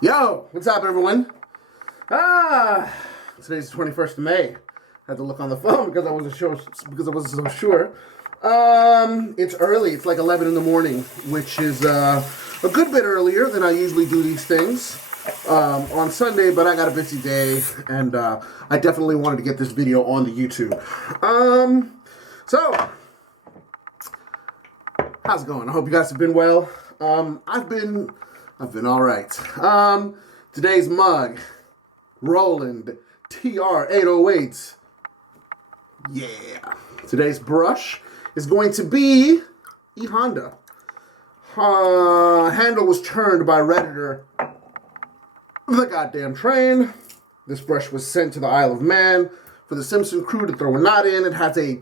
Yo, what's up, everyone? Today's the 21st of May. Had to look on the phone because I wasn't so sure. It's early. It's like 11 in the morning, which is a good bit earlier than I usually do these things on Sunday. But I got a busy day, and I definitely wanted to get this video on the YouTube. So how's it going? I hope you guys have been well. I've been all right. Today's mug, Roland TR808. Yeah. Today's brush is going to be e.honda. Handle was turned by Redditor. The goddamn train. This brush was sent to the Isle of Man for the Simpson crew to throw a knot in. It has a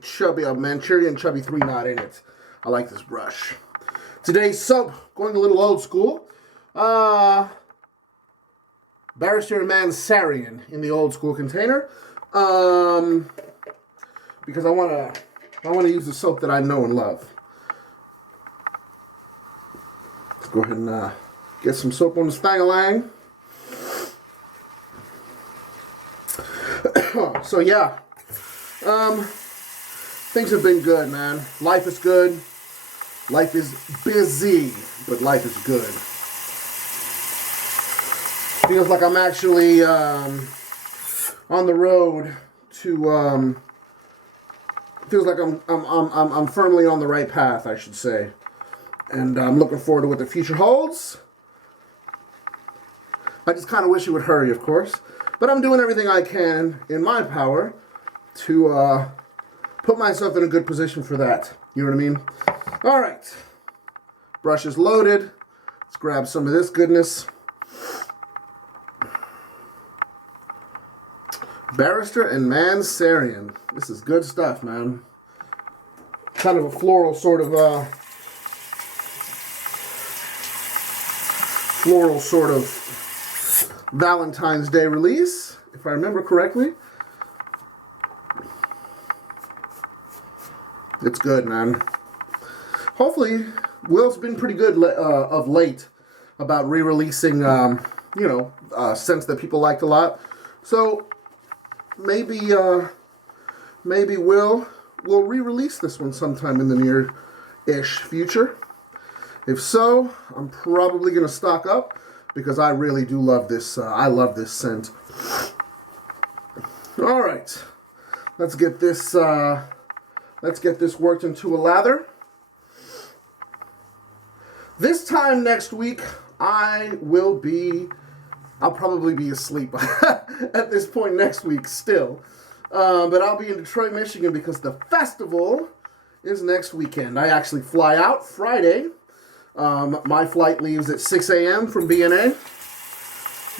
Manchurian chubby 3 knot in it. I like this brush. Today's soap, going a little old school. Barrister and mann saeryan in the old school container. Because I wanna use the soap that I know and love. Let's go ahead and get some soap on this thang-a-lang. So yeah, things have been good, man. Life is good. Life is busy, but life is good. Feels like I'm actually on the road to. Feels like I'm firmly on the right path, I should say, and I'm looking forward to what the future holds. I just kind of wish it would hurry, of course, but I'm doing everything I can in my power to put myself in a good position for that. You know what I mean? All right, brush is loaded. Let's grab some of this goodness. Barrister and mann saeryan. This is good stuff, man. Kind of a floral sort of Valentine's Day release, if I remember correctly. It's good, man. Hopefully, Will's been pretty good of late about re-releasing, scents that people liked a lot. So maybe we'll re-release this one sometime in the near-ish future. If so, I'm probably gonna stock up because I really do love this. I love this scent. All right, let's get this worked into a lather. This time next week, I'll probably be asleep at this point next week still. But I'll be in Detroit, Michigan because the festival is next weekend. I actually fly out Friday. My flight leaves at 6 a.m. from BNA.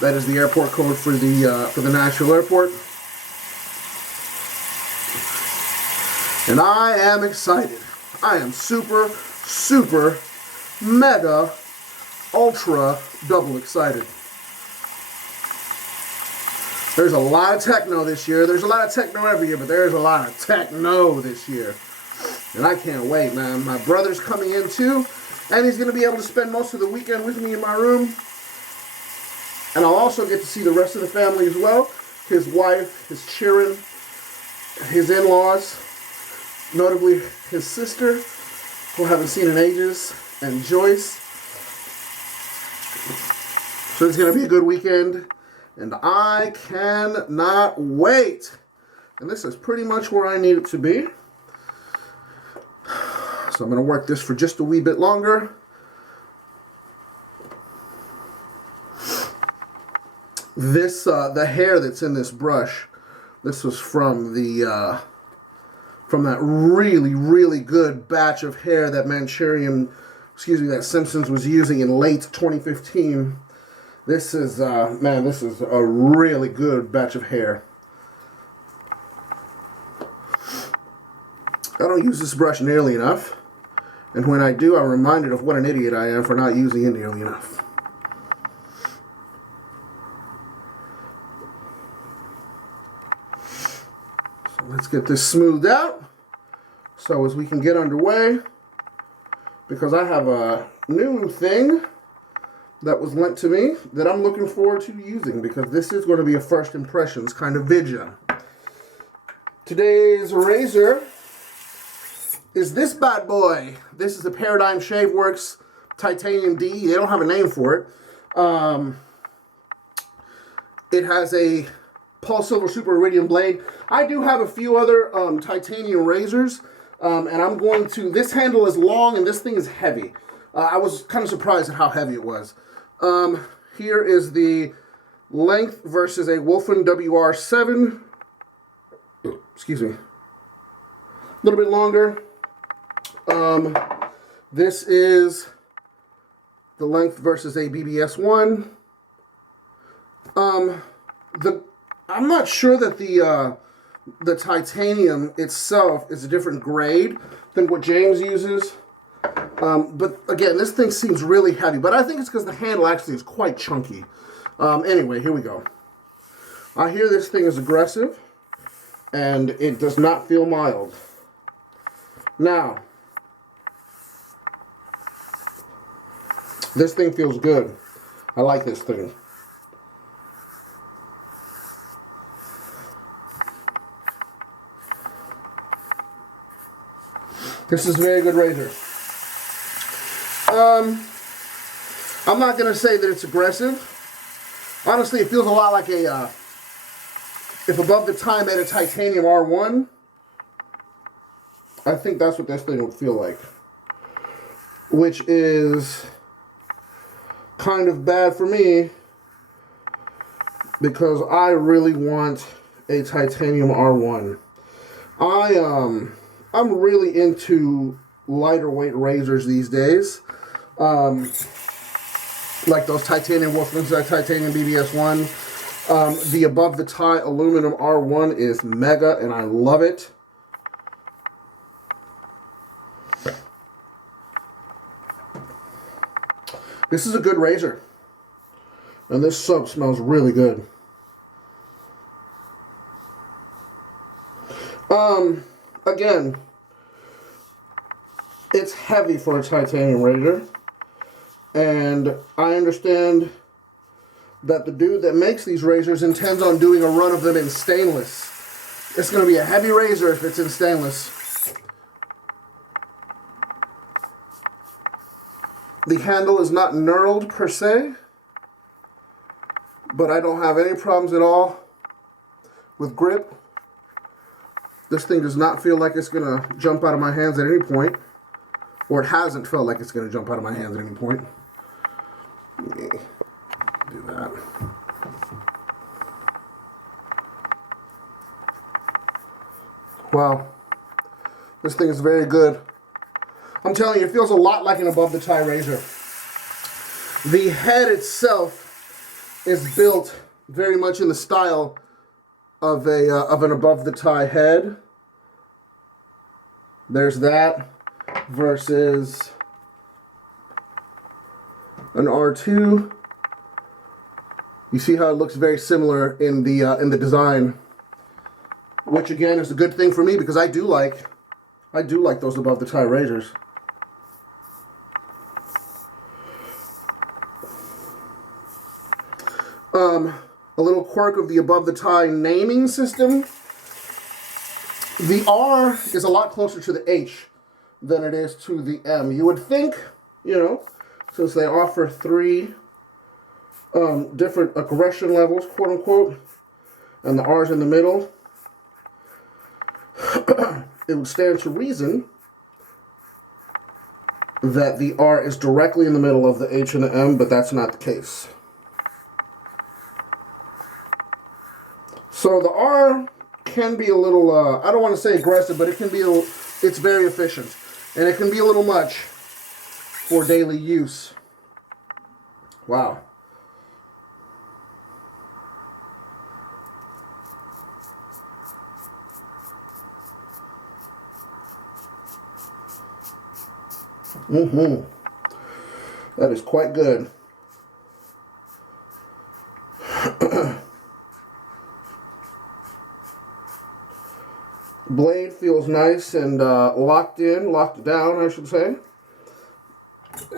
That is the airport code for the Nashville airport. And I am excited. I am super, super, mega, ultra, double excited. There's a lot of techno this year. There's a lot of techno every year, but there's a lot of techno this year. And I can't wait, man. My brother's coming in too, and he's going to be able to spend most of the weekend with me in my room. And I'll also get to see the rest of the family as well. His wife, his children, his in-laws, notably his sister, who I haven't seen in ages, and Joyce. So it's going to be a good weekend. And I cannot wait. And this is pretty much where I need it to be. So I'm going to work this for just a wee bit longer. This, the hair that's in this brush, this was from that really, really good batch of hair that that Simpsons was using in late 2015. This is, this is a really good batch of hair. I don't use this brush nearly enough. And when I do, I'm reminded of what an idiot I am for not using it nearly enough. So let's get this smoothed out so as we can get underway. Because I have a new thing that was lent to me that I'm looking forward to using, because this is going to be a first impressions kind of video. Today's razor is this bad boy. This is the Paradigm Shaveworks Titanium D. They don't have a name for it. It has a polsilver super iridium blade. I do have a few other titanium razors, and I'm going to, this handle is long and this thing is heavy. I was kind of surprised at how heavy it was. Here is the length versus a Wolfen WR7. Excuse me. A little bit longer. This is the length versus a BBS1. I'm not sure that the titanium itself is a different grade than what James uses. But again, this thing seems really heavy, but I think it's because the handle actually is quite chunky. Anyway, here we go. I hear this thing is aggressive, and it does not feel mild. Now, this thing feels good. I like this thing. This is a very good razor. I'm not going to say that it's aggressive. Honestly, it feels a lot like a, if Above the Tie made a titanium R1, I think that's what this thing would feel like. Which is kind of bad for me, because I really want a titanium R1. I'm really into lighter weight razors these days. Like those titanium Wolfmans, that titanium BBS1. The Above the Tie aluminum R1 is mega, and I love it. This is a good razor, and this soap smells really good. Again, it's heavy for a titanium razor, and I understand that the dude that makes these razors intends on doing a run of them in stainless. It's going to be a heavy razor if it's in stainless. The handle is not knurled per se, but I don't have any problems at all with grip. This thing does not feel like it's going to jump out of my hands at any point, or it hasn't felt like it's going to jump out of my hands at any point. Let me do that. Wow. This thing is very good. I'm telling you, it feels a lot like an Above the Tie razor. The head itself is built very much in the style of an Above the Tie head. There's that versus an R2. You see how it looks very similar in the design, which again is a good thing for me, because I do like those Above the Tie razors. A little quirk of the Above the Tie naming system. The R is a lot closer to the H than it is to the M. You would think, you know, since they offer 3 different aggression levels, quote unquote, and the R's in the middle, it would stand to reason that the R is directly in the middle of the H and the M, but that's not the case. So the R can be a little, I don't want to say aggressive, but it can be it's very efficient. And it can be a little much for daily use. Wow. That is quite good. Blade feels nice and locked down, I should say.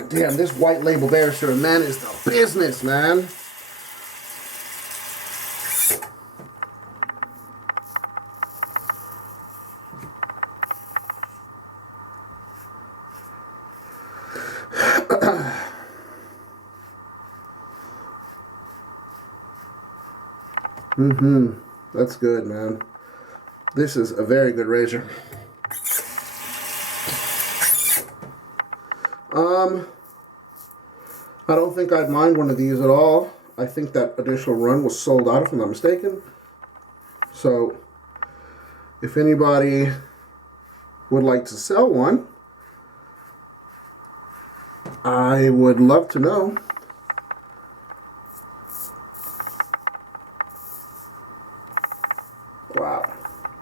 Damn, this white label barrister, man, is the business, man. That's good, man. This is a very good razor. I don't think I'd mind one of these at all. I think that initial run was sold out, if I'm not mistaken. So, if anybody would like to sell one, I would love to know. Wow.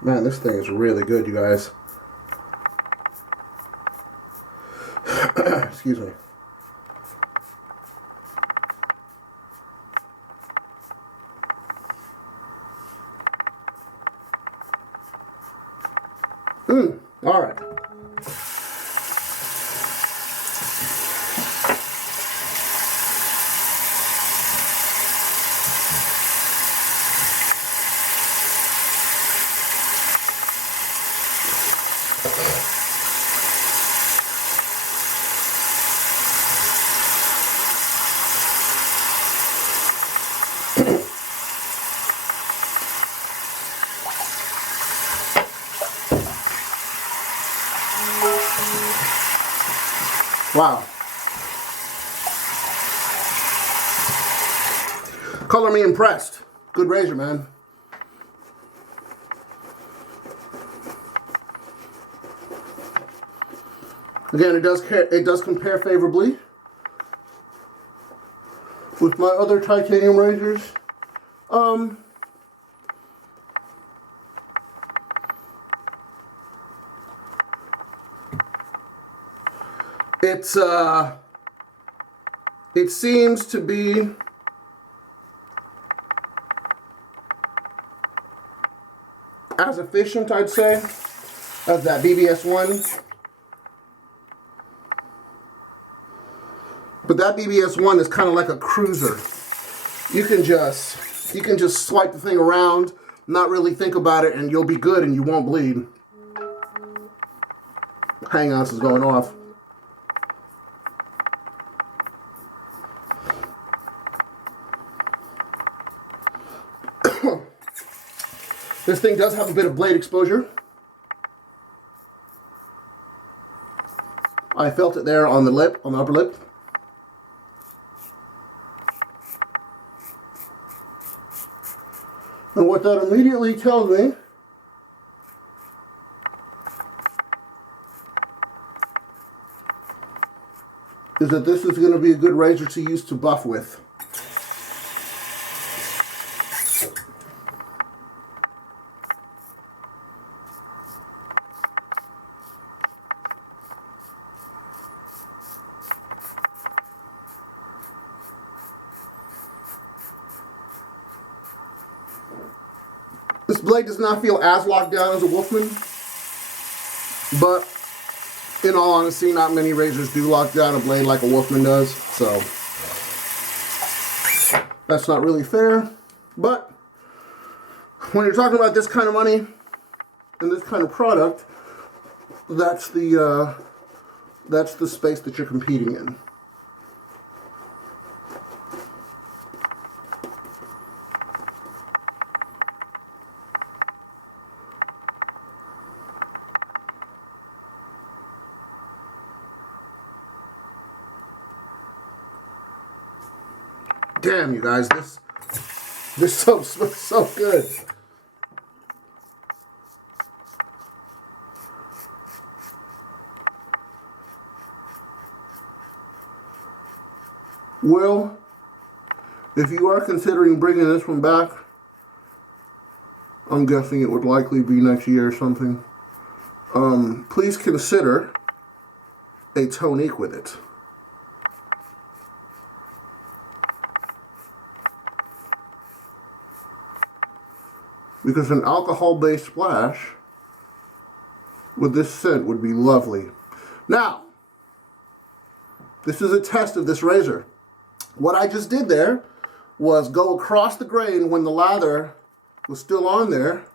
Man, this thing is really good, you guys. Excuse me. All right. Wow. Color me impressed. Good razor, man. Again, it does compare favorably with my other titanium razors. It seems to be as efficient, I'd say, as that BBS one. But that BBS one is kind of like a cruiser. You can just swipe the thing around, not really think about it, and you'll be good and you won't bleed. Hang on, this is going off. This thing does have a bit of blade exposure. I felt it there on the lip, on the upper lip. And what that immediately tells me is that this is going to be a good razor to use to buff with. This blade does not feel as locked down as a Wolfman, but in all honesty, not many razors do lock down a blade like a Wolfman does, so that's not really fair. But when you're talking about this kind of money and this kind of product, that's the space that you're competing in. Damn, you guys, this soap smells so good. Well, if you are considering bringing this one back, I'm guessing it would likely be next year or something. Please consider a tonique with it. Because an alcohol-based splash with this scent would be lovely. Now, This is a test of this razor. What I just did there was go across the grain when the lather was still on there,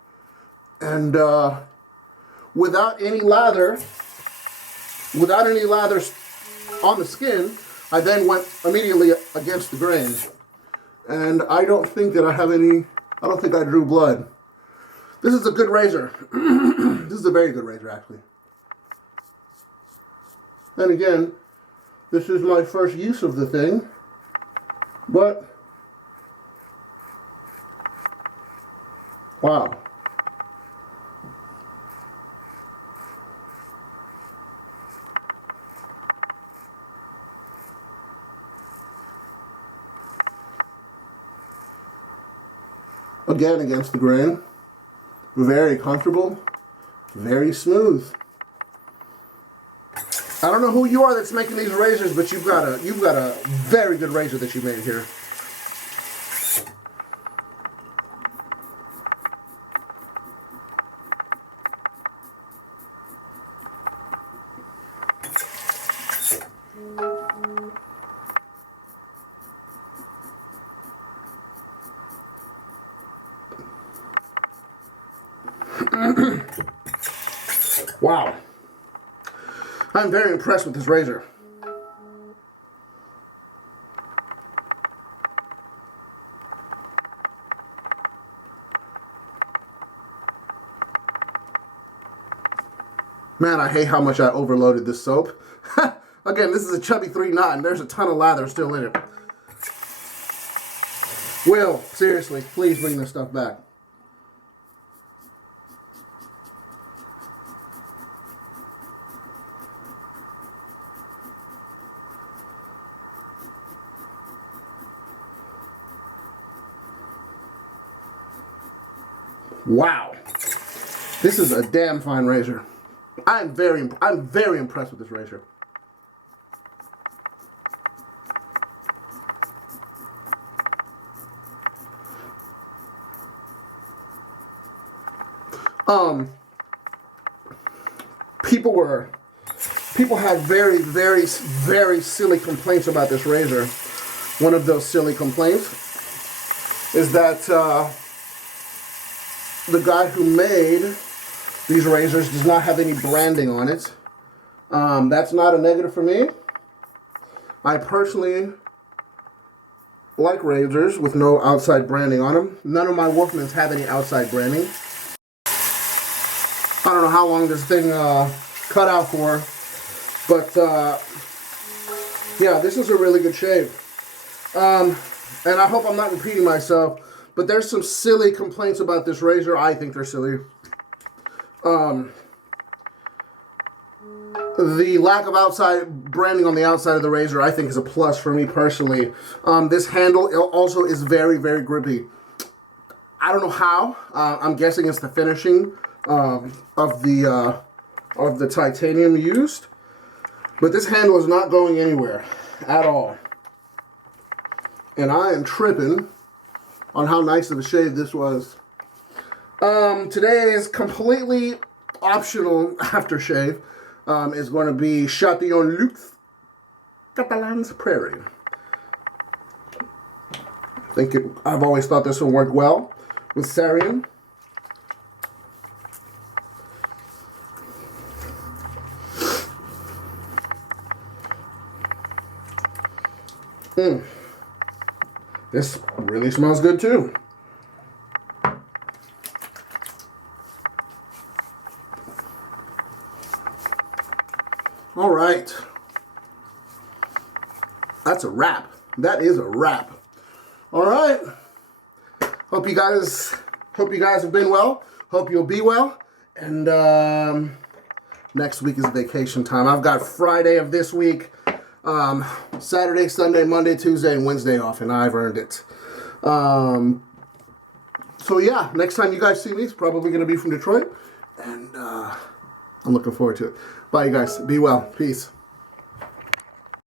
and without any lather on the skin, I then went immediately against the grain. And I don't think that I don't think I drew blood. This is a good razor. This is a very good razor, actually. And again, this is my first use of the thing, but wow. Again, against the grain. Very comfortable, very smooth. I don't know who you are that's making these razors, but you've got a very good razor that you made here. Wow. I'm very impressed with this razor. Man, I hate how much I overloaded this soap. Again, this is a chubby 3-knot and there's a ton of lather still in it. Will, seriously, please bring this stuff back. Wow, this is a damn fine razor. I'm very impressed with this razor. People had very silly complaints about this razor. One of those silly complaints is that the guy who made these razors does not have any branding on it. That's not a negative for me. I personally like razors with no outside branding on them. None of my Wolfmans have any outside branding. I don't know how long this thing cut out for, but yeah, this is a really good shave. And I hope I'm not repeating myself, but there's some silly complaints about this razor. I think they're silly. The lack of outside branding on the outside of the razor, I think, is a plus for me personally. This handle also is very grippy. I don't know how. I'm guessing it's the finishing of the titanium used, but this handle is not going anywhere at all. And I am tripping on how nice of a shave this was. Today's completely optional aftershave is going to be chatillon Catalan's Prairie. I've always thought this one worked well with saeryan. This really smells good too. All right. That's a wrap. That is a wrap. All right. Hope you guys have been well. Hope you'll be well. And next week is vacation time. I've got Friday of this week, Saturday, Sunday, Monday, Tuesday, and Wednesday off, and I've earned it. So yeah, next time you guys see me, it's probably going to be from Detroit, and I'm looking forward to it. Bye, you guys. Be well. Peace.